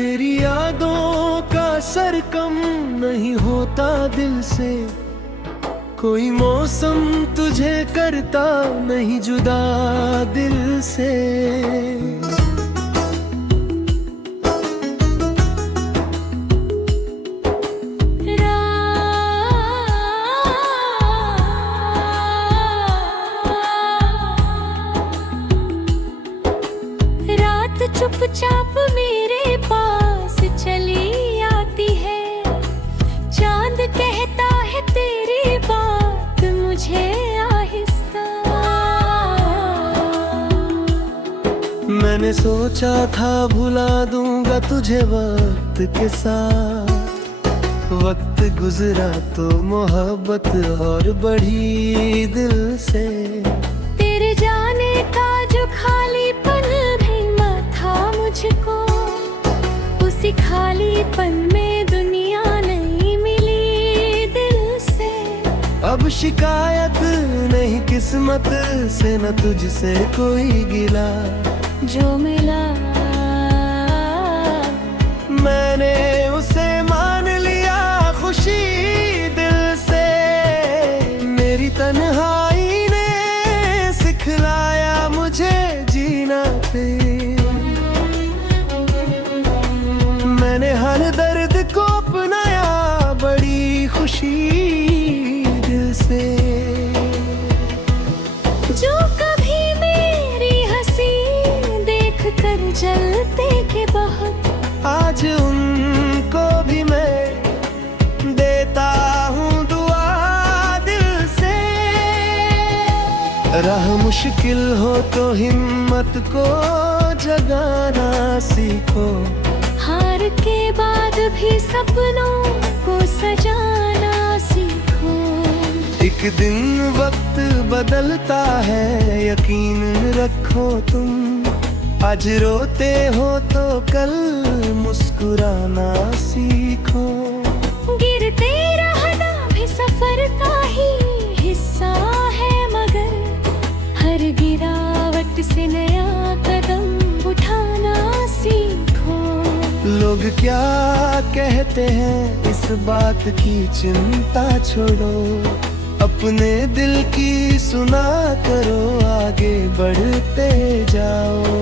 तेरी यादों का असर कम नहीं होता दिल से, कोई मौसम तुझे करता नहीं जुदा दिल से। रात चुपचाप मेरे पास चली आती है, चांद कहता है तेरी बात मुझे आहिस्ता। मैंने सोचा था भुला दूंगा तुझे वक्त के साथ, वक्त गुजरा तो मोहब्बत और बढ़ी दिल से। तेरे जाने का जो खालीपन भीमा था मुझको, उसी खालीपन में दुनिया नहीं मिली दिल से। अब शिकायत नहीं किस्मत से, न तुझसे कोई गिला, जो मिला मैंने उसे मान लिया खुशी दिल से। मेरी तन्हाई ने सिखलाया मुझे जीना फिर, मैंने हर दर्द को अपनाया बड़ी खुशी दिल से। जो कभी मेरी हंसी देख कर जलते के बहुत, आज उनको भी मैं देता हूँ दुआ दिल से। राह मुश्किल हो तो हिम्मत को जगाना सीखो, हार के बाद भी सपनों को सजाना सीखो। एक दिन वक्त बदलता है यकीन रखो तुम, आज रोते हो तो कल मुस्कुराना सीखो। गिरते रहना भी सफर का ही हिस्सा है, मगर हर गिरावट से नया कदम उठाना सीखो। लोग क्या कहते हैं इस बात की चिंता छोड़ो, अपने दिल की सुना करो, आगे बढ़ते जाओ।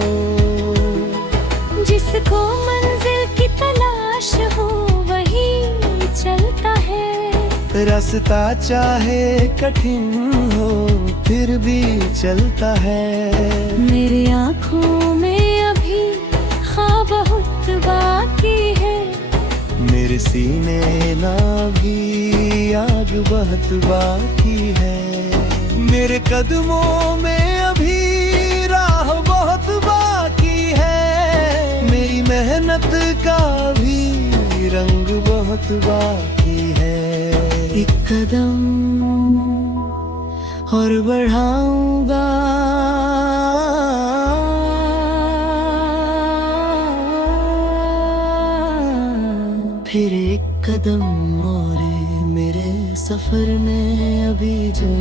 जिसको मंजिल की तलाश हो वही चलता है, रास्ता चाहे कठिन हो फिर भी चलता है। मेरी आँखों में अभी ख्वाब बहुत बाकी है, मेरे सीने ना भी आग बहुत बाकी है। मेरे कदमों में अभी राह बहुत बाकी है, मेरी मेहनत का भी रंग बहुत बाकी है। एक कदम और बढ़ाऊंगा, फिर एक कदम और मेरे सफर में अभी जो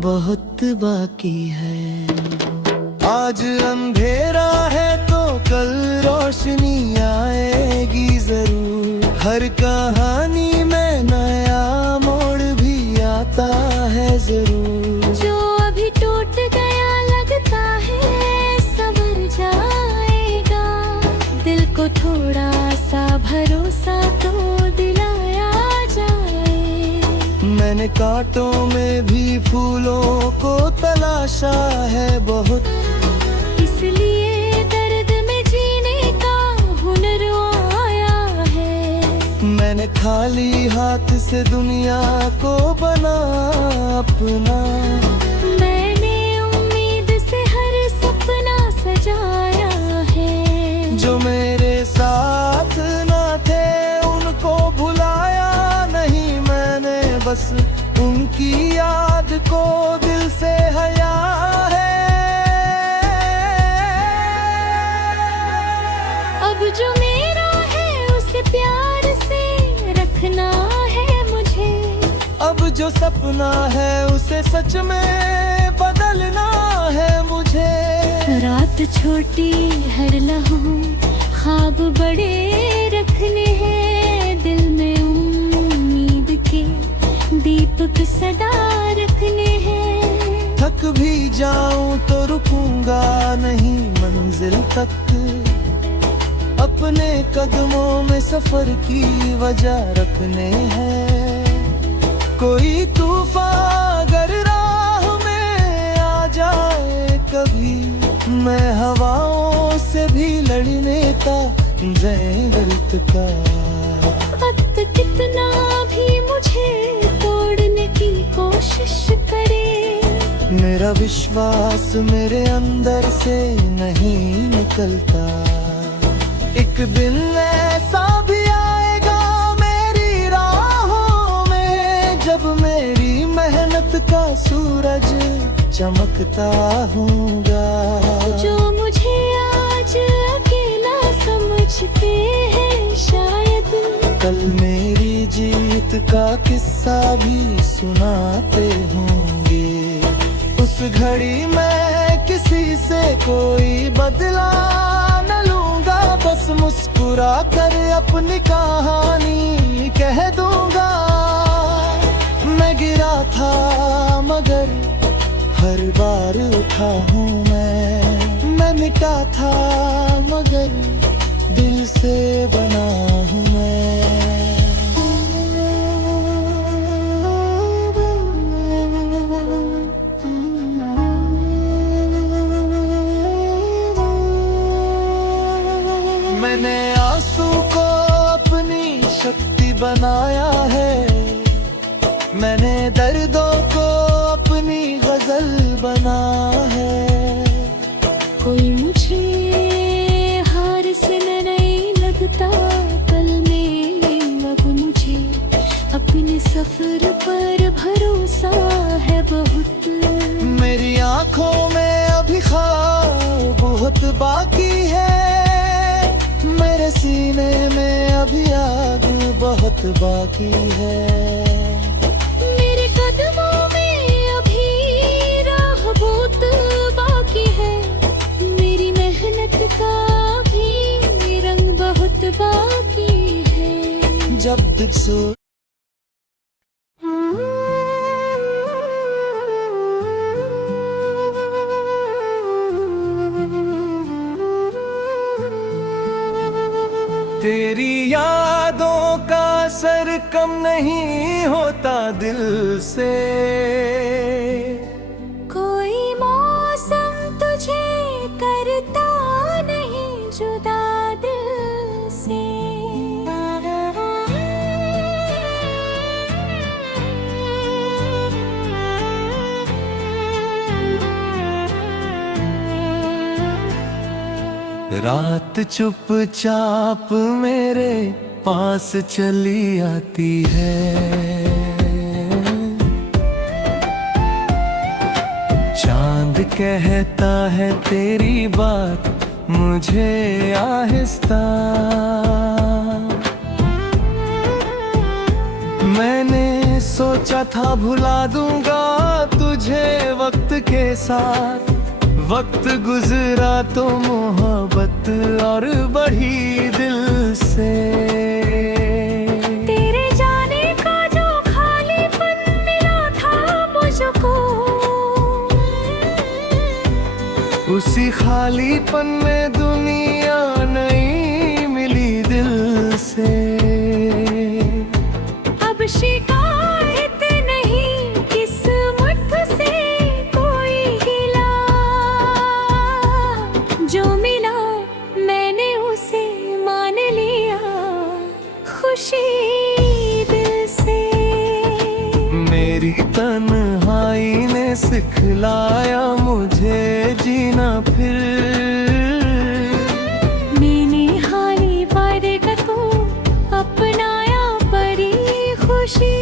बहुत बाकी है। आज अंधेरा है तो कल रोशनी आएगी जरूर, हर कहानी में नया मोड़ भी आता है जरूर। जो अभी टूट गया लगता है संवर जाएगा, दिल को थोड़ा सा भरोसा तो दिलाया जाए। मैंने कांटों में भी फूलों को तलाशा है बहुत, इसलिए दर्द में जीने का हुनर आया है। मैंने खाली हाथ से दुनिया को बना अपना, मैंने उम्मीद से हर सपना सजाया है। जो मेरे साथ ना थे उनको भुलाया नहीं मैंने, बस उनकी याद को दिल से हया है। अब जो मेरा है उसे प्यार से रखना है मुझे, अब जो सपना है उसे सच में बदलना है मुझे। रात छोटी हर लम्हा ख्वाब बड़े रखने हैं, दिल में उम्मीद के दीपक सदा रखने हैं। थक भी जाऊं तो रुकूंगा नहीं मंजिल तक, अपने कदमों में सफर की वजह रखने हैं। कोई तूफान अगर राह में आ जाए कभी, मैं हवाओं से भी लड़ने का गलत का। वक्त कितना भी मुझे तोड़ने की कोशिश करे, मेरा विश्वास मेरे अंदर से नहीं निकलता। एक दिन ऐसा भी आएगा मेरी राहों में, जब मेरी मेहनत का सूरज चमकता होगा। जो मुझे आज अकेला समझते हैं शायद कल मेरी जीत का किस्सा भी सुनाते होंगे। उस घड़ी मैं किसी से कोई बदला न लूंगा, बस मुस्कुरा कर अपनी कहानी कह दूंगा। मैं गिरा था मगर हर बार उठा हूँ मैं मिटा था मगर दिल से बना हूँ मैंने आंसू को अपनी शक्ति बनाया है, मैंने दर्दों को अपनी गजल बना है। कोई मुझे हार से नहीं लगता कल में, अब मुझे अपने सफर पर भरोसा है बहुत। मेरी आंखों में अभी ख्वाब बहुत बाकी है, मेरे सीने में अभी आग बहुत बाकी है। मेरे कदमों में अभी राह बहुत बाकी है, मेरी मेहनत का भी रंग बहुत बाकी है। जब दिल सो तेरी यादों का असर कम नहीं होता दिल से, कोई मौसम तुझे करता नहीं जुदा दिल से। रात चुपचाप मेरे पास चली आती है, चांद कहता है तेरी बात मुझे आहिस्ता। मैंने सोचा था भुला दूंगा तुझे वक्त के साथ, वक्त गुजरा तो मोहब्बत और बढ़ी दिल से। तेरे जाने का जो खालीपन मिला था मुझको, उसी खालीपन में दुनिया नहीं मिली दिल से। अब शिकायत नहीं किस्मत से कोई गिला, जो मिला मैंने उसे मान लिया खुशी दिल से। मेरी तन्हाई ने सिखलाया मुझे जीना फिर, मैंने हाली वादे का तू अपनाया बड़ी खुशी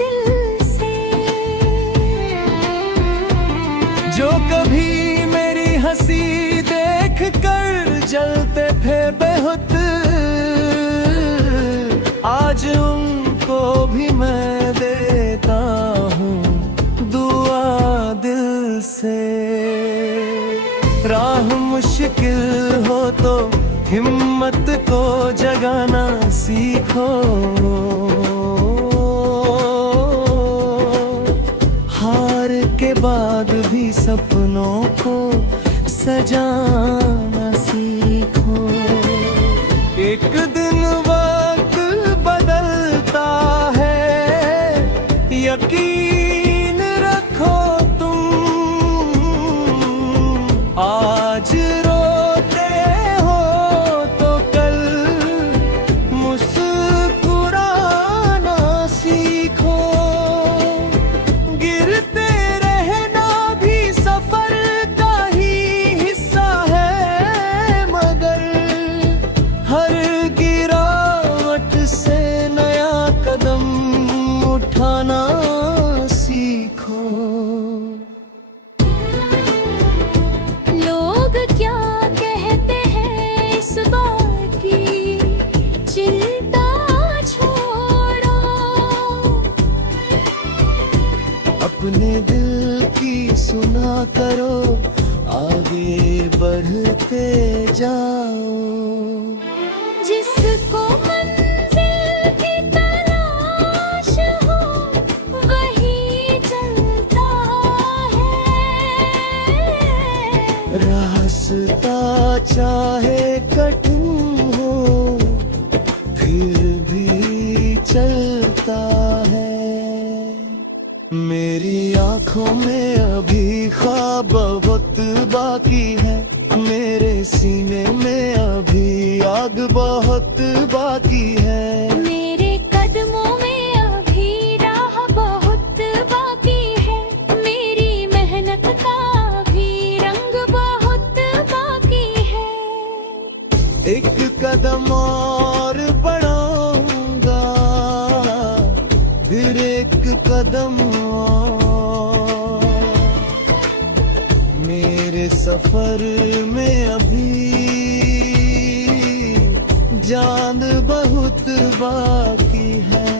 दिल से। जो कभी मेरी हंसी देख कर जलते थे बेहुद, आज उनको भी मैं देता हूँ दुआ दिल से। राह हिम्मत को जगाना सीखो, हार के बाद भी सपनों को सजाना सीखो। एक दिन वक्त बदलता है, यकीन रखो तुम। आज रोते हो तो कल मुस्कुराना सीखो। गिरते रहना भी सफर का ही हिस्सा है, मगर हर गिरावट से नया कदम उठाना सीखो। लोग क्या कहते हैं इस बात की चिंता छोड़ो, अपने दिल की सुना करो, आगे बढ़ते जाओ। जिसको मंजिल की तलाश हो वही चलता है। रास्ता चाहे कठिन हो फिर भी चलता है। मेरी आंखों में अभी ख्वाब बहुत बाकी है, मेरे सीने में अभी आग बहुत बाकी है। मेरे कदमों में अभी राह बहुत बाकी है, मेरी मेहनत का भी रंग बहुत बाकी है। एक कदम और बढ़ाऊंगा, फिर एक कदम और। मेरे सफर में अभी जान बहुत बाकी है।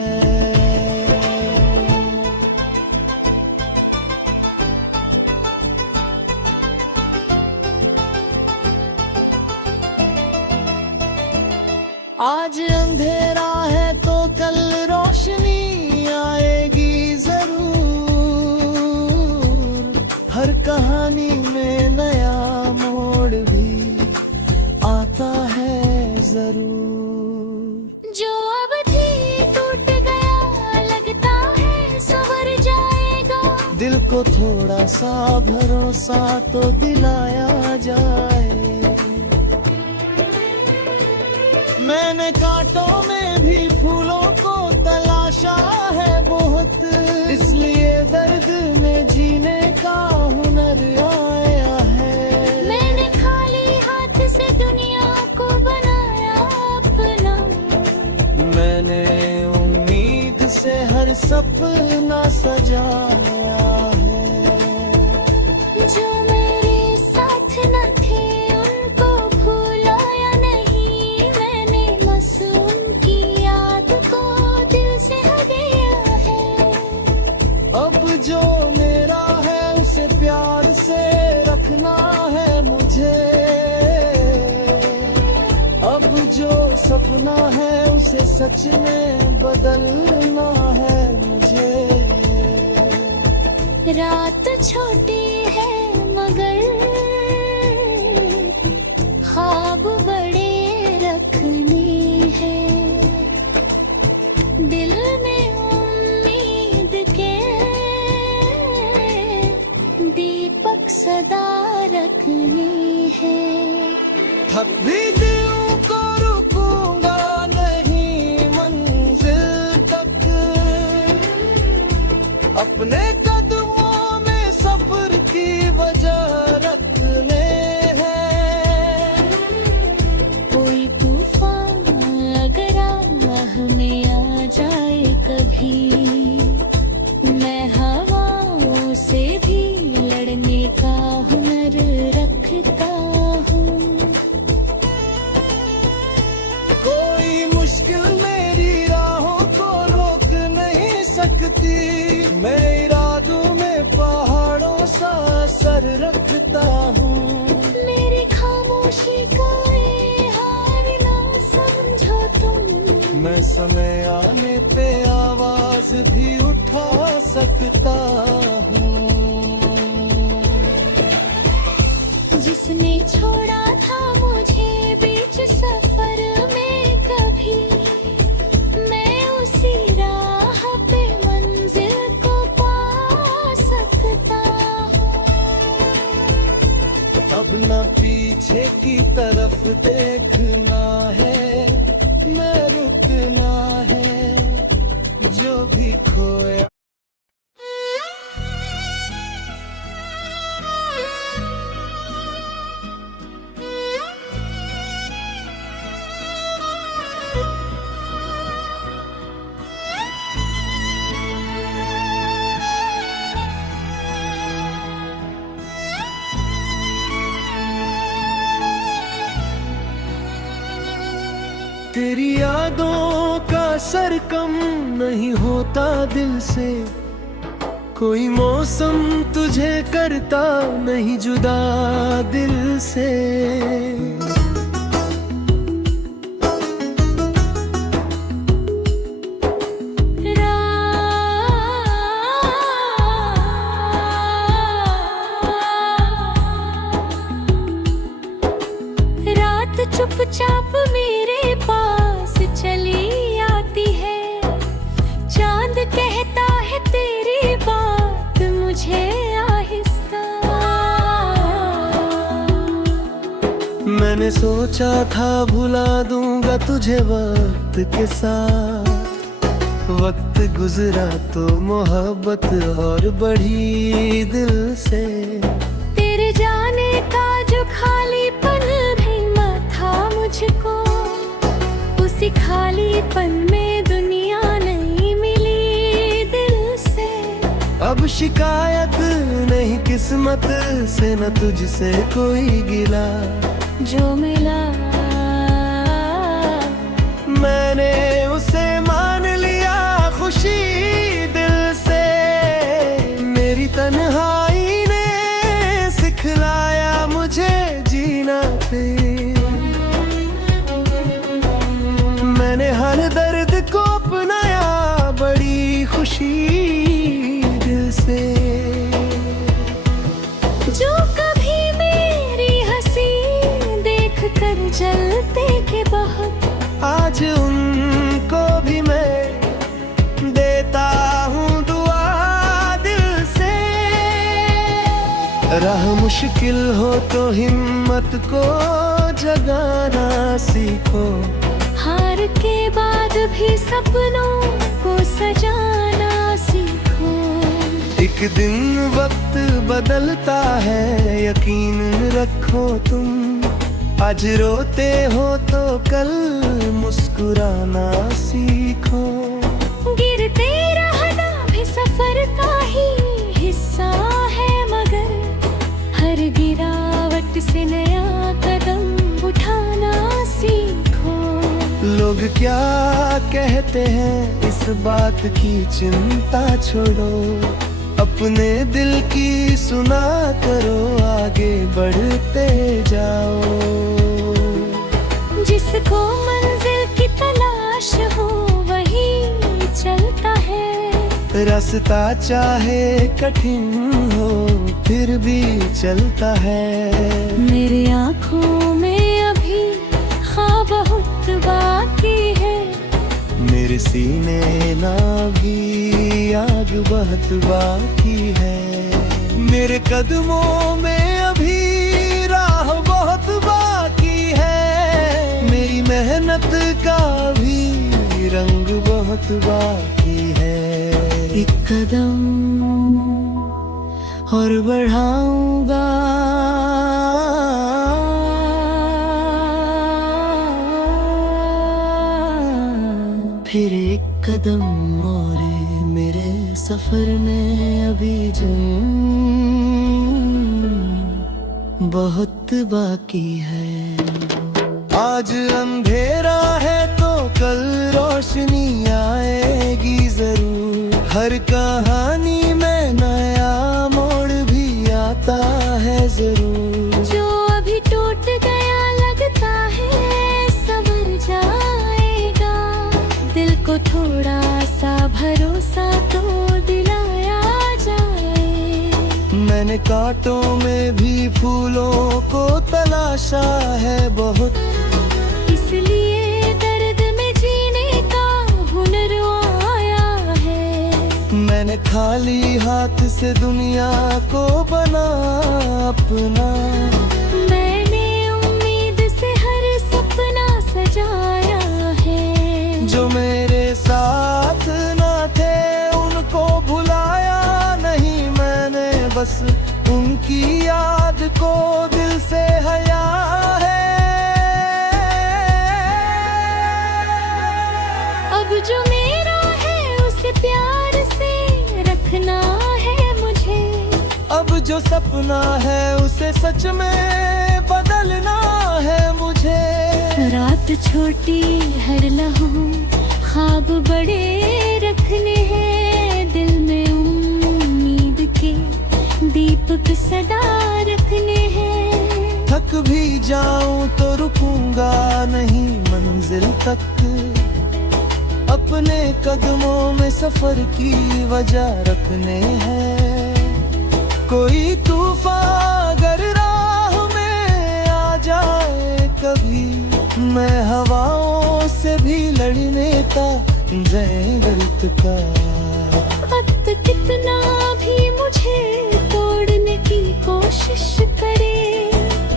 आज अंधेरा है तो कल रोशनी आएगी जरूर। हर कहानी में नया मोड़ भी आता है जरूर। जो अब थी टूट गया लगता है संवर जाएगा, दिल को थोड़ा सा भरोसा तो दिलाया जाए। मैंने कांटों में भी फूलों को तलाशा है बहुत, इसलिए दर्द में जीने का हुनर आया है। मैंने खाली हाथ से दुनिया को बनाया अपना, मैंने उम्मीद से हर सपना सजाया है। जो मेरे साथ न थे उनको भूला या नहीं, मैंने मासूम की याद को दिल से हटाया है। अब जो मेरा है उसे प्यार से रखना है मुझे, अब जो सपना है उसे सच में बदलना है मुझे। रात छोटी है मगर ख्वाब बड़े रखने हैं, दिल में उम्मीद के दीपक सदा रखने हैं। थक भी दिलों को रुकूंगा नहीं मंजिल तक, अपने कदमों में सफर की वजह रखने हैं। कोई तूफान अगर राह में आ जाए कभी, मैं हवाओं से भी लड़ने का हुनर रखता हूँ। कोई मुश्किल मेरी राहों को रोक नहीं सकती, मैं इरादों में पहाड़ों सा सर रखता हूँ। मेरी खामोशी का ये हाल समय आने पे आवाज भी उठा सकता हूँ। जिसने छोड़ा था मुझे बीच सफर में कभी, मैं उसी राह पे मंजिल को पा सकता हूँ। अब न पीछे की तरफ देखना है, मैं रुकना है, जो भी खोया। तेरी यादों का असर कम नहीं होता दिल से, कोई मौसम तुझे करता नहीं जुदा दिल से। रात चुपचाप मेरे पास चली आती है, चांद कहता है तेरी बात मुझे आहिस्ता। मैंने सोचा था भुला दूंगा तुझे वक्त के साथ, वक्त गुजरा तो मोहब्बत और बढ़ी दिल से। तेरे जाने का जो खालीपन था मुझको, उसी खालीपन में दुनिया नहीं मिली दिल से। अब शिकायत नहीं किस्मत से, न तुझसे कोई गिला, जो मिला मैंने उसे मान लिया खुशी दिल से। मेरी तन्हाई ने सिखलाया मुझे जीना फिर, मैंने हर दर्द को अपनाया बड़ी खुशी दिल से। जो कभी मेरी हंसी देख कर जलते के बहुत, आज उनको भी मैं देता हूँ दुआ दिल से। राह मुश्किल हो तो हिम्मत को जगाना सीखो, हार के बाद भी सपनों को सजाना सीखो। एक दिन वक्त बदलता है यकीन रखो तुम, आज रोते हो तो कल मुस्कुराना सीखो। गिरते रहना भी सफर का ही हिस्सा है, मगर हर गिरावट से नया कदम उठाना सीखो। लोग क्या कहते हैं इस बात की चिंता छोड़ो, अपने दिल की सुना करो, आगे बढ़ते जाओ। जिसको मंजिल की तलाश हो वही चलता है, रास्ता चाहे कठिन हो फिर भी चलता है। मेरी आँखों में अभी ख्वाब बहुत बाकी है, मेरे सीने ना भी आग बहुत बाकी है। मेरे कदमों में अभी राह बहुत बाकी है, मेरी मेहनत का भी रंग बहुत बाकी है। एक कदम और बढ़ाऊंगा, फिर एक कदम और मेरे सफर में अभी बहुत बाकी है। आज अंधेरा है तो कल रोशनी आएगी जरूर, हर कहानी में नया मोड़ भी आता है जरूर। जो अभी टूट गया लगता है संवर जाएगा, दिल मैंने कांटों में भी फूलों को तलाशा है बहुत, इसलिए दर्द में जीने का हुनर आया है। मैंने खाली हाथ से दुनिया को बना अपना, मैंने उम्मीद से हर सपना सजाया है। जो मेरे साथ ना थे उनको भुलाया नहीं मैंने, बस उनकी याद को दिल से हया है। अब जो मेरा है उसे प्यार से रखना है मुझे, अब जो सपना है उसे सच में बदलना है मुझे। रात छोटी हर लम्हा ख्वाब बड़े रखने हैं, दिल में उम्मीद के दीपक सदा रखने हैं। थक भी जाऊं तो रुकूंगा नहीं मंजिल तक, अपने कदमों में सफर की वजह रखने हैं। कोई तूफान अगर राह में आ जाए कभी, मैं हवाओं से भी लड़ने का वक्त का। वक्त कितना भी मुझे तोड़ने की कोशिश करे,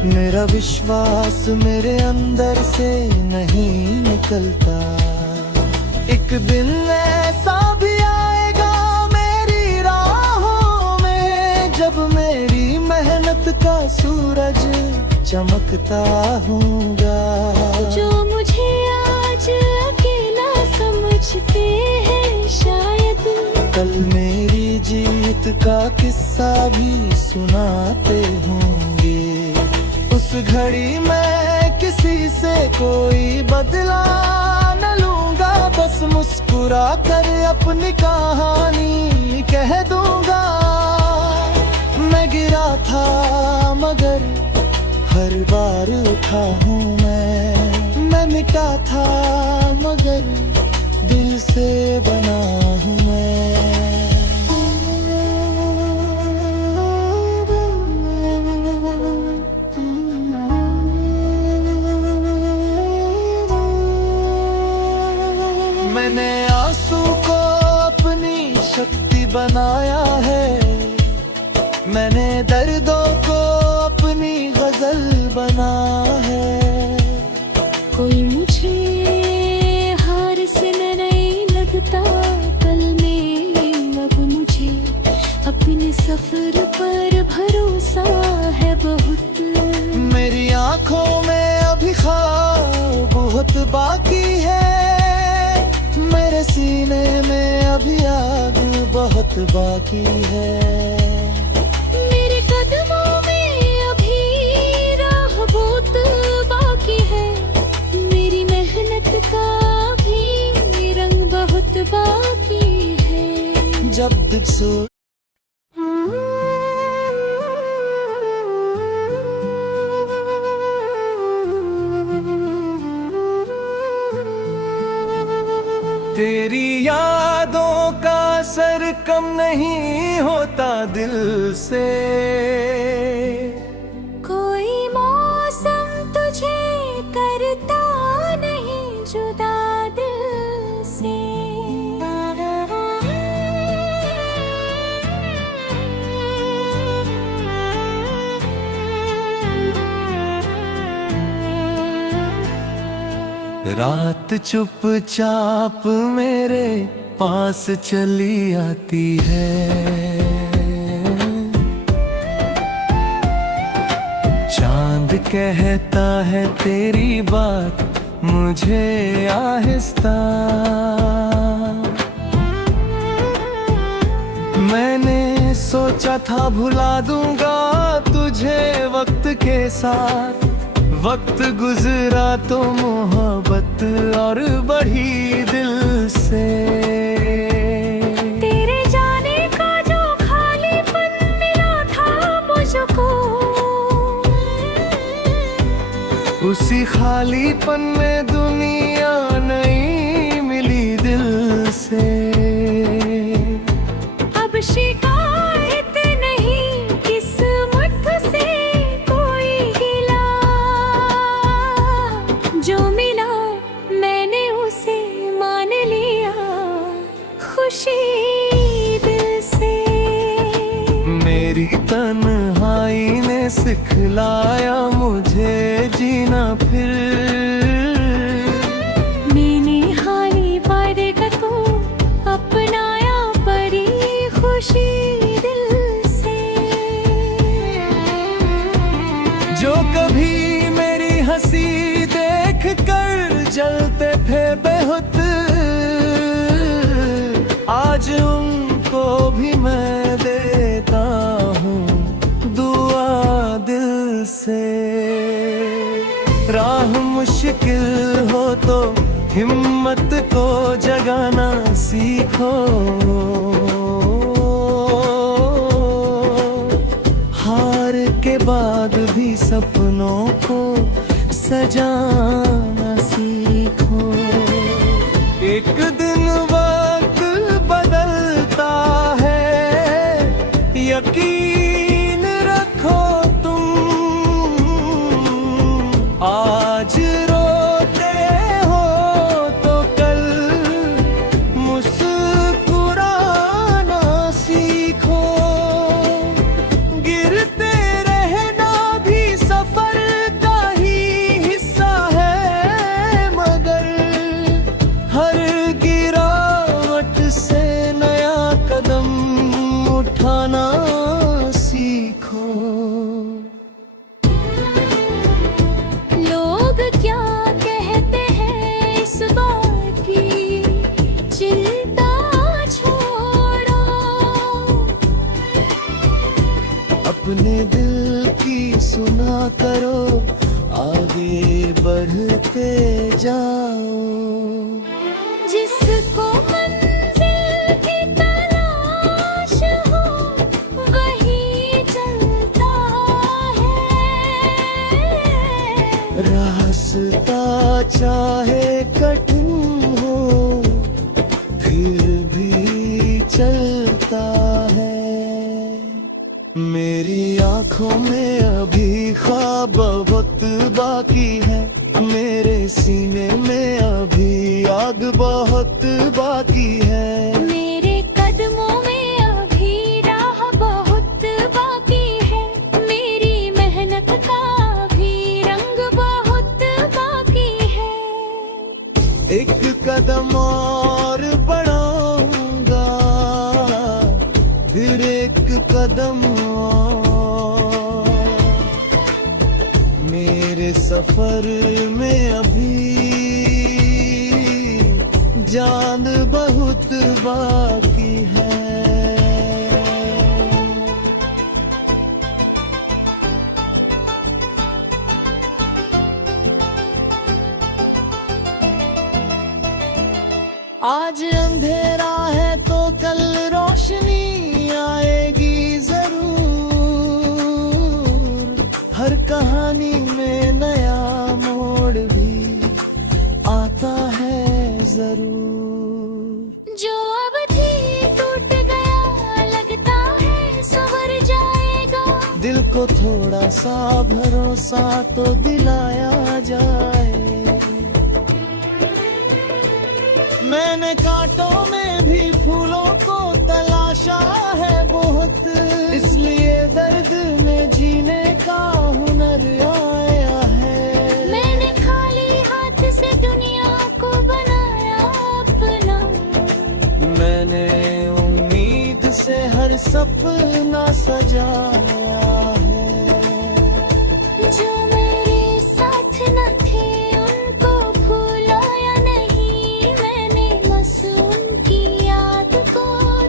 मेरा विश्वास मेरे अंदर से नहीं निकलता। एक दिन ऐसा भी आएगा मेरी राहों में, जब मेरी मेहनत का सूरज चमकता होगा। जो मुझे आज अकेला समझते हैं शायद कल मेरी जीत का किस्सा भी सुनाते होंगे। उस घड़ी मैं किसी से कोई बदला न लूंगा, बस मुस्कुरा कर अपनी कहानी कह दूंगा। मैं गिरा था मगर हर बार उठा हूँ मैं मिटा था मगर दिल से बना हूँ मैंने आंसू को अपनी शक्ति बनाया है, मैंने दर्दों को अपनी गजल बना है। कोई मुझे हार से नहीं लगता कल में, अब मुझे अपने सफर पर भरोसा है बहुत। मेरी आंखों में अभी ख्वाब बहुत बाकी है, मेरे सीने में अभी आग बहुत बाकी है। मेरे कदमों में अभी राह बहुत बाकी है, मेरी मेहनत का भी रंग बहुत बाकी है। जब दिल सो तेरी यादों का असर कम नहीं होता दिल से, कोई मौसम तुझे करता नहीं जुदा दिल से। रात चुपचाप मेरे पास चली आती है, चांद कहता है तेरी बात मुझे आहिस्ता। मैंने सोचा था भुला दूंगा तुझे वक्त के साथ, वक्त गुजरा तो मोहब्बत और बढ़ी दिल से। तेरे जाने का जो खालीपन मिला था मुझको, उसी खालीपन में दुनिया नहीं मिली दिल से। अब शिकायत नहीं किसी दिल से। मेरी तन्हाई ने सिखलाया मुझे जीना फिर। मैंने हानि पारे का तू अपनाया बड़ी खुशी दिल से। जो कभी मेरी हंसी देख कर जलते थे बेहुद, आज उनको भी मैं देता हूँ दुआ दिल से। राह मुश्किल हो तो हिम्मत को जगाना सीखो। हार के बाद भी सपनों को सजाना सीखो। एक दिन वक्त बदलता है, यकीन रखो तुम। आज रोते हो तो कल मुस्कुराना सीखो। गिरते रहना भी सफर का ही हिस्सा है, मगर हर गिरावट से नया कदम उठाना सीखो। लोग क्या कहते हैं इस बात की चिंता छोड़ो। अपने दिल की सुना करो, आगे बढ़ते जाओ। जिसको मंजिल की तलाश हो वही चलता है। रास्ता चाहे कठिन हो फिर भी चलता है। मेरी आंखों में अभी ख्वाब बहुत बाकी है, मेरे सीने में अभी आग बहुत बाकी है। मेरे कदमों में अभी राह बहुत बाकी है, मेरी मेहनत का भी रंग बहुत बाकी है। एक कदम और बढ़ाऊंगा, फिर एक कदम और। मेरे सफर में अभी जान बहुत बाकी है। आज अंधेरा है तो कल रोशनी आएगी जरूर। हर कहानी में नया मोड़ भी आता है जरूर। जो अब थी टूट गया लगता है संवर जाएगा। दिल को थोड़ा सा भरोसा तो दिलाया जाए। मैंने कांटों में भी फूलों को तलाशा है बहुत, इसलिए दर्द में जीने का हुनर आया है। मैंने खाली हाथ से दुनिया को बनाया अपना। मैंने उम्मीद से हर सपना सजाया है। जो मेरे साथ न थे उनको भूला या नहीं, मैंने मासूम की याद को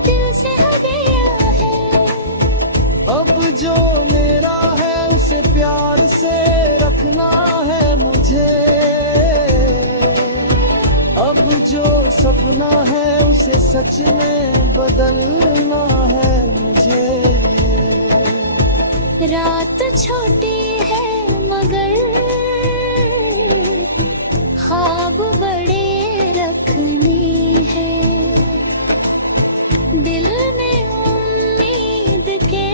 दिल से हटाया है। अब जो मेरा है उसे प्यार से रखना है मुझे। अब जो सपना है उसे सच में बदलना है मुझे। रात छोटी है मगर ख्वाब बड़े रखने हैं। दिल में उम्मीद के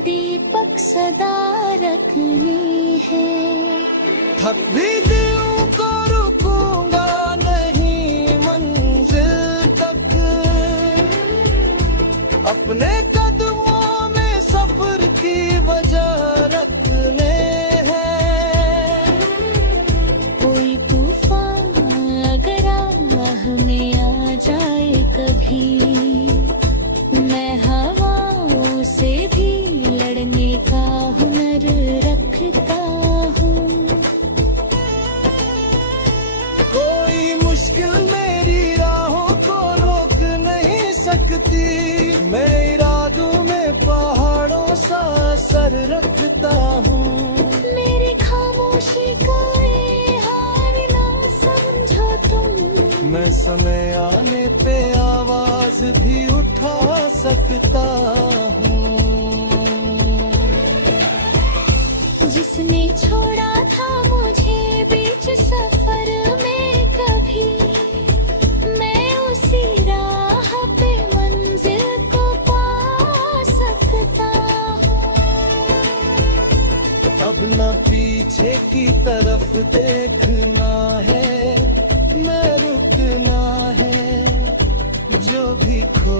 दीपक सदा रखने हैं। थक भी दिल को रुकूंगा नहीं, मंजिल जाए कभी। मैं हवाओं से भी लड़ने का हुनर रखता हूँ। कोई मुश्किल मेरी राहों को रोक नहीं सकती। मैं इरादों में पहाड़ों सा असर रखता हूँ। मेरी खामोशी को ये हार ना समझो तुम। मैं समय आने पे आवाज भी उठा सकता हूँ। जिसने छोड़ा था मुझे बीच सफर में कभी, मैं उसी राह पे मंजिल को पा सकता हूँ। अब न पीछे की तरफ देखना है, मैं रुकना है। जो भी खो